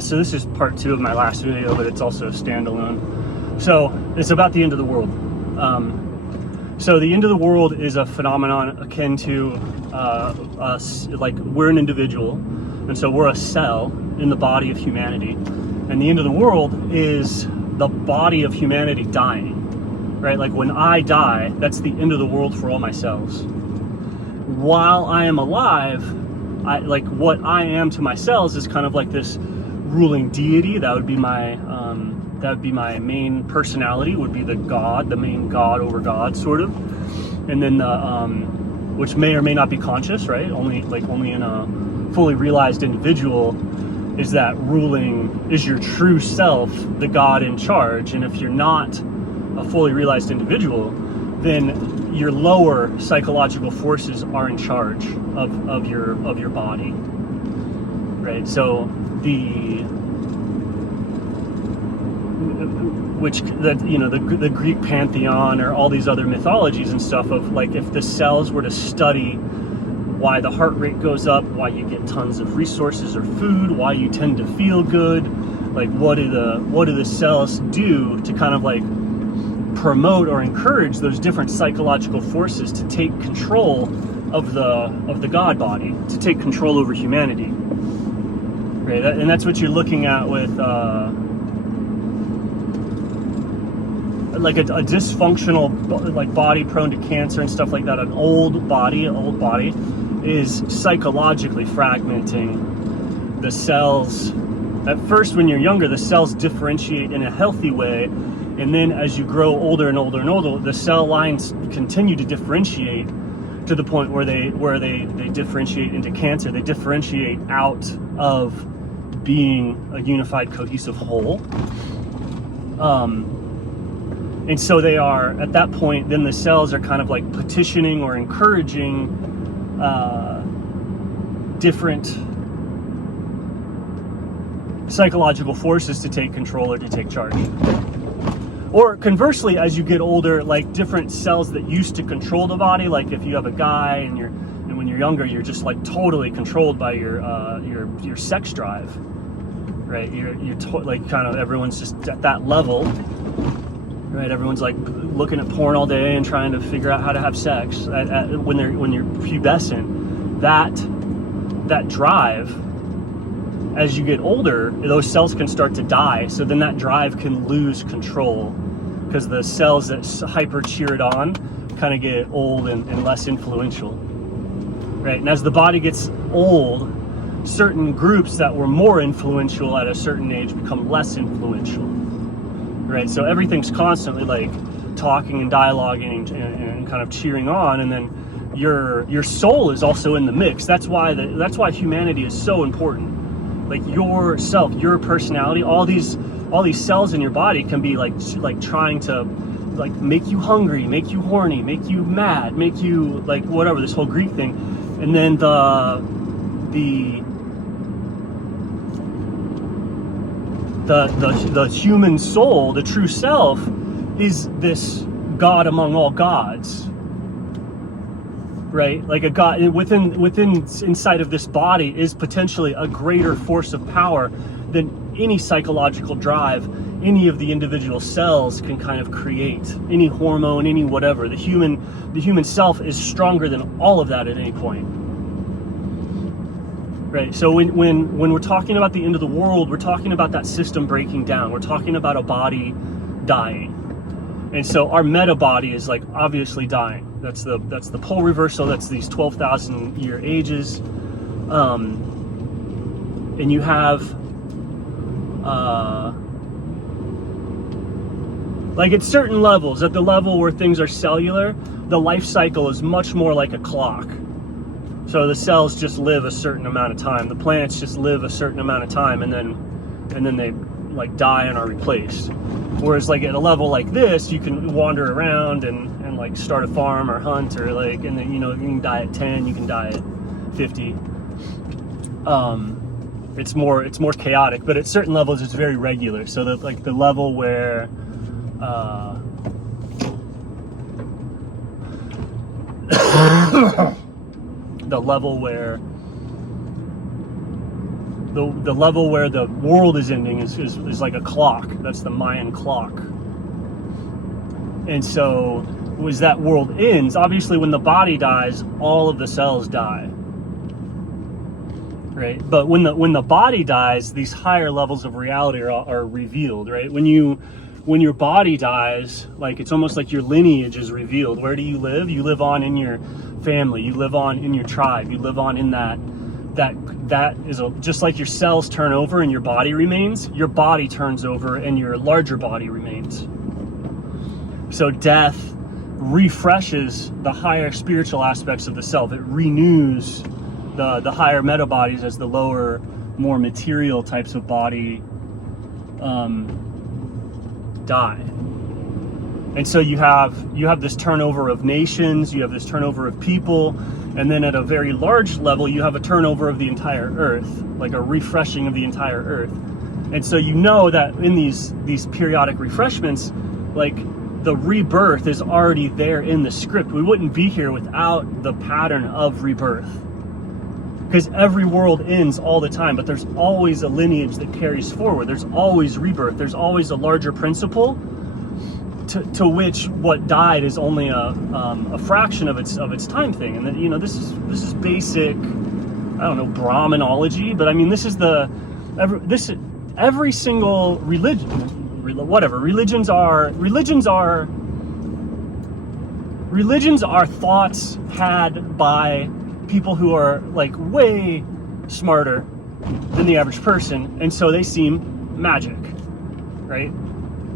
So this is part 2 of my last video, but it's also a standalone. So it's about the end of the world. So the end of the world is a phenomenon akin to us, like we're an individual, and so we're a cell in the body of humanity. And the end of the world is the body of humanity dying, right? Like when I die, that's the end of the world for all my cells. While I am alive, like what I am to my cells is kind of like this ruling deity. That would be my main personality, would be the God, the main God over God, sort of. And then which may or may not be conscious, right? Only in a fully realized individual is that ruling, is your true self, the God in charge. And if you're not a fully realized individual, then your lower psychological forces are in charge of your body, right? So the Greek pantheon or all these other mythologies and stuff of like, if the cells were to study why the heart rate goes up, why you get tons of resources or food, why you tend to feel good, like what do the cells do to kind of like promote or encourage those different psychological forces to take control of the God body, to take control over humanity, right? And that's what you're looking at with like a dysfunctional, like body prone to cancer and stuff like that. An old body is psychologically fragmenting the cells. At first, when you're younger, the cells differentiate in a healthy way, and then as you grow older and older and older, the cell lines continue to differentiate to the point where they differentiate into cancer. They differentiate out of being a unified, cohesive whole. And so they are, at that point, then the cells are kind of like petitioning or encouraging different psychological forces to take control or to take charge. Or conversely, as you get older, like different cells that used to control the body, like if you have a guy and when you're younger, you're just like totally controlled by your sex drive, right? Like kind of everyone's just at that level, right? Everyone's like looking at porn all day and trying to figure out how to have sex when you're pubescent. That drive, as you get older, those cells can start to die. So then that drive can lose control because the cells that hyper cheer it on kind of get old and less influential, right? And as the body gets old, certain groups that were more influential at a certain age become less influential, right? So everything's constantly like talking and dialoguing and kind of cheering on, and then your soul is also in the mix. That's why humanity is so important. Like yourself, your personality, all these cells in your body can be like trying to like make you hungry, make you horny, make you mad, make you like whatever, this whole Greek thing. And then the human soul, the true self, is this God among all gods, right? Like a God inside of this body is potentially a greater force of power than any psychological drive any of the individual cells can kind of create, any hormone, any whatever. The human self is stronger than all of that at any point, right? So when we're talking about the end of the world, we're talking about that system breaking down. We're talking about a body dying. And so our meta body is like obviously dying. That's the pole reversal. That's these 12,000 year ages. And you have like at certain levels, at the level where things are cellular, the life cycle is much more like a clock. So the cells just live a certain amount of time. The planets just live a certain amount of time, and then they like die and are replaced. Whereas like at a level like this, you can wander around and like start a farm or hunt, or like, and then you can die at 10, you can die at 50. It's more chaotic, but at certain levels it's very regular. So that like the level where the level where the world is ending is like a clock. That's the Mayan clock. And so as that world ends, obviously when the body dies, all of the cells die. Right? But when the body dies, these higher levels of reality are revealed, right? When your body dies, like it's almost like your lineage is revealed. Where do you live? You live on in your family, you live on in your tribe, you live on in that is just like your cells turn over and your body remains, your body turns over and your larger body remains. So death refreshes the higher spiritual aspects of the self. It renews the higher meta bodies as the lower, more material types of body die. And so you have this turnover of nations, you have this turnover of people, and then at a very large level you have a turnover of the entire earth, like a refreshing of the entire earth. And so you know that in these periodic refreshments, like the rebirth is already there in the script. We wouldn't be here without the pattern of rebirth, because every world ends all the time, but there's always a lineage that carries forward. There's always rebirth. There's always a larger principle to which what died is only a fraction of its time thing. And then, you know, this is basic, I don't know, Brahmanology, but I mean, this is every single religion, whatever religions are thoughts had by people who are like way smarter than the average person, and so they seem magic, right?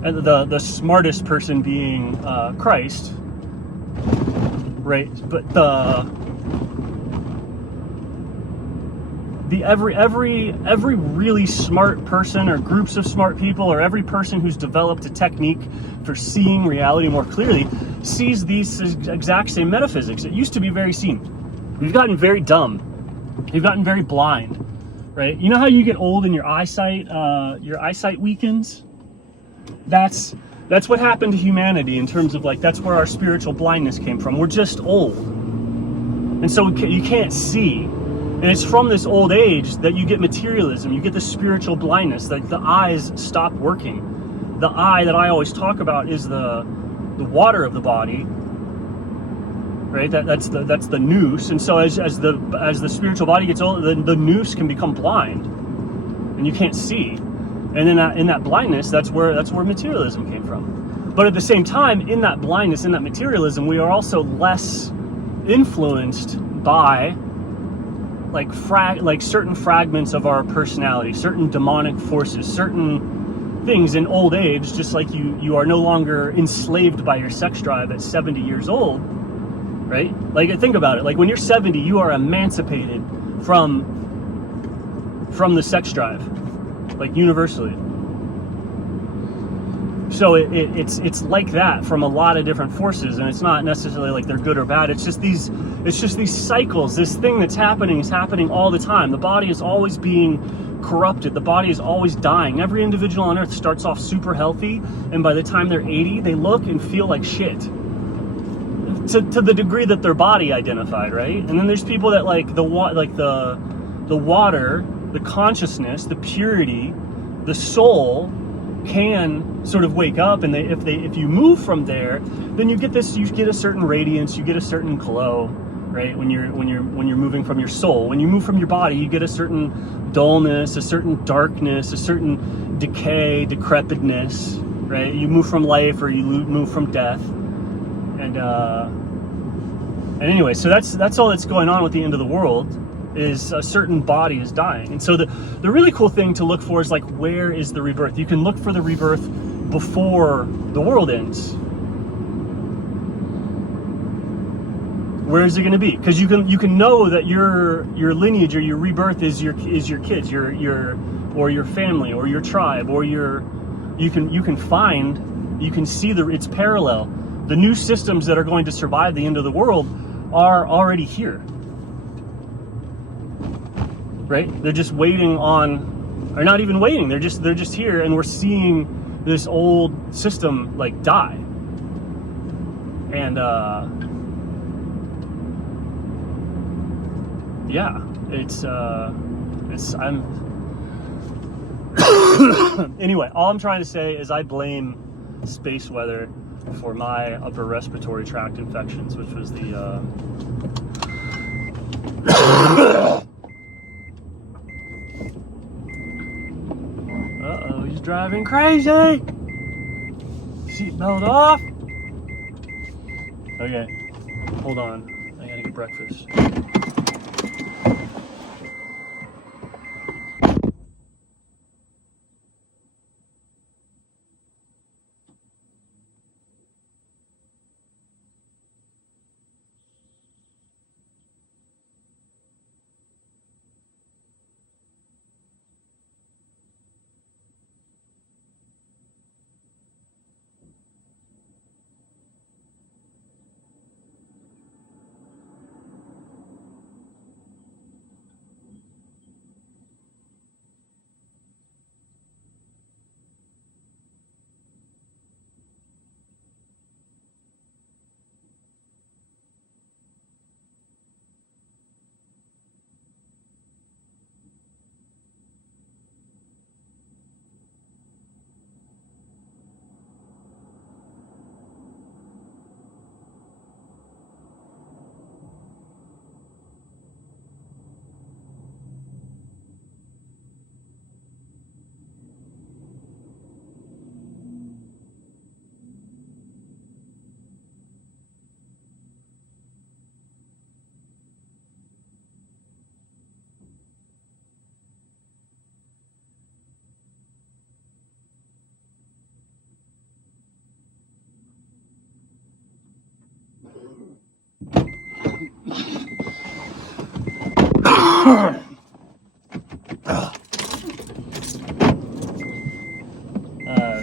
And the smartest person being Christ, right? But every really smart person, or groups of smart people, or every person who's developed a technique for seeing reality more clearly, sees these exact same metaphysics. It used to be very seen. We've gotten very dumb. We've gotten very blind, right? You know how you get old and your eyesight weakens? That's what happened to humanity in terms of like, that's where our spiritual blindness came from. We're just old. And so you can't see. And it's from this old age that you get materialism, you get the spiritual blindness, like the eyes stop working. The eye that I always talk about is the water of the body, right? That's the nous. And so as the spiritual body gets older, the nous can become blind, and you can't see. And in that blindness, that's where materialism came from. But at the same time, in that blindness, in that materialism, we are also less influenced by like certain fragments of our personality, certain demonic forces, certain things in old age. Just like you are no longer enslaved by your sex drive at 70 years old, right? Like, think about it. Like, when you're 70, you are emancipated from the sex drive, like universally. So it's like that from a lot of different forces, and it's not necessarily like they're good or bad. It's just these cycles. This thing that's happening is happening all the time. The body is always being corrupted. The body is always dying. Every individual on earth starts off super healthy, and by the time they're 80, they look and feel like shit. To the degree that their body identified, right? And then there's people that like the water, the consciousness, the purity, the soul can sort of wake up, and if you move from there, then you get a certain radiance, you get a certain glow, right? When you're moving from your soul. When you move from your body, you get a certain dullness, a certain darkness, a certain decay, decrepitness, right? You move from life, or you move from death. And anyway, so that's all that's going on with the end of the world, is a certain body is dying. And so the really cool thing to look for is like, where is the rebirth? You can look for the rebirth before the world ends. Where is it going to be? Because you can know that your lineage or your rebirth is your kids, your family, or your tribe, or you can see it's parallel. The new systems that are going to survive the end of the world are already here. Right? They're just waiting on, or not even waiting. They're just here, and we're seeing this old system like die. And yeah, Anyway, all I'm trying to say is I blame space weather for my upper respiratory tract infections, which was the uh-oh, he's driving crazy. Seatbelt off. Okay, hold on, I gotta get breakfast.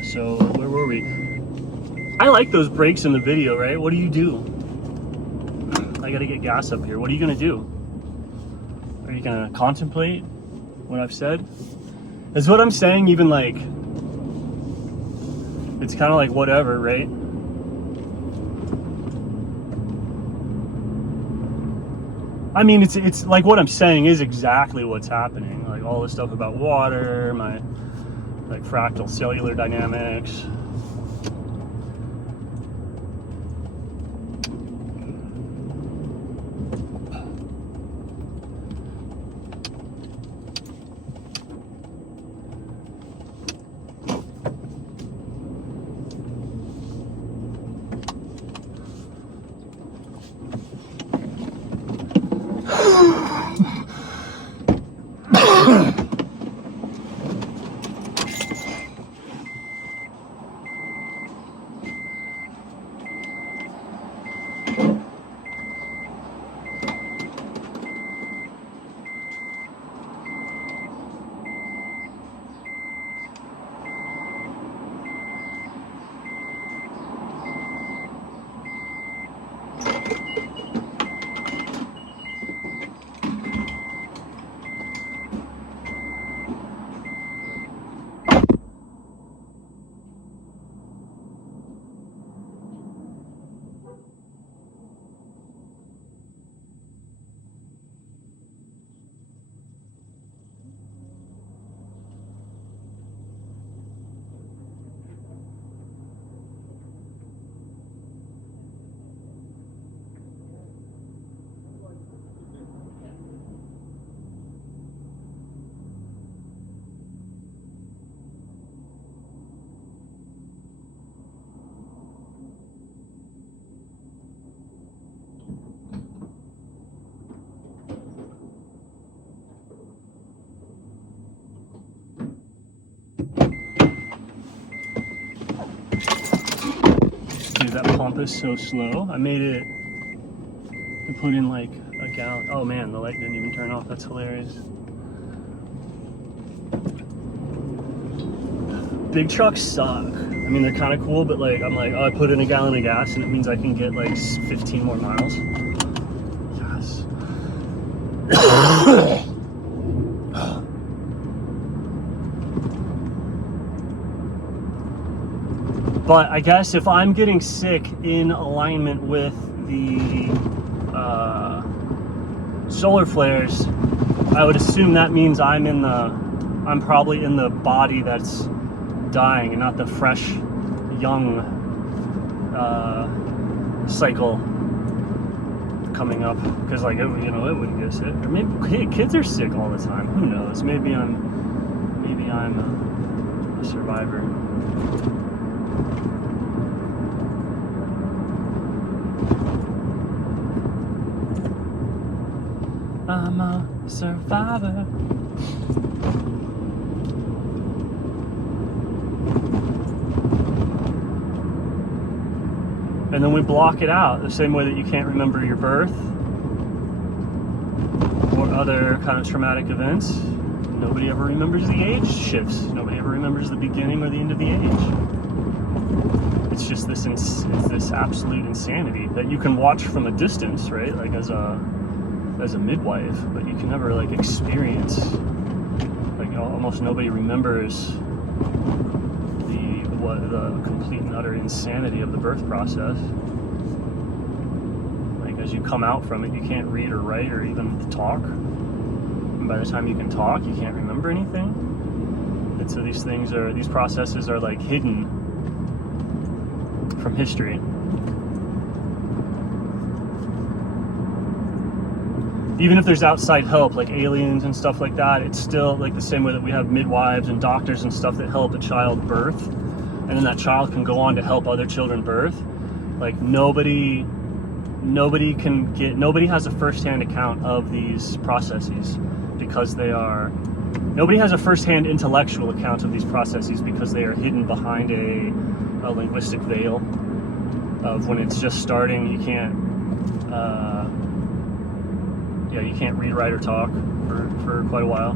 So where were we? I like those brakes in the video, right? What do you do? I gotta get gas up here. What are you gonna do? Are you gonna contemplate what I've said? Is what I'm saying even like, it's kind of like whatever, right? I mean, it's like what I'm saying is exactly what's happening. Like all this stuff about water, my like fractal cellular dynamics. Dude, that pump is so slow. I made it, I put in like a gallon. Oh man, the light didn't even turn off. That's hilarious. Big trucks suck. I mean, they're kind of cool, but like, I'm like, oh, I put in a gallon of gas and it means I can get like 15 more miles. Yes. But I guess if I'm getting sick in alignment with the solar flares, I would assume that means I'm in the I'm probably in the body that's dying and not the fresh, young cycle coming up. Because like, it wouldn't get sick. Or maybe, hey, kids are sick all the time. Who knows? Maybe I'm a survivor. I'm a survivor. And then we block it out the same way that you can't remember your birth or other kind of traumatic events. Nobody ever remembers the age shifts. Nobody ever remembers the beginning or the end of the age. It's just this absolute insanity that you can watch from a distance, right? Like as a midwife, but you can never like experience. Like almost nobody remembers the complete and utter insanity of the birth process. Like as you come out from it, you can't read or write or even talk. And by the time you can talk, you can't remember anything. And so these processes are like hidden from history. Even if there's outside help, like aliens and stuff like that, it's still like the same way that we have midwives and doctors and stuff that help a child birth, and then that child can go on to help other children birth. Like nobody has a first-hand account of these processes because nobody has a first-hand intellectual account of these processes because they are hidden behind a linguistic veil of when it's just starting. You can't you can't read, write, or talk for quite a while.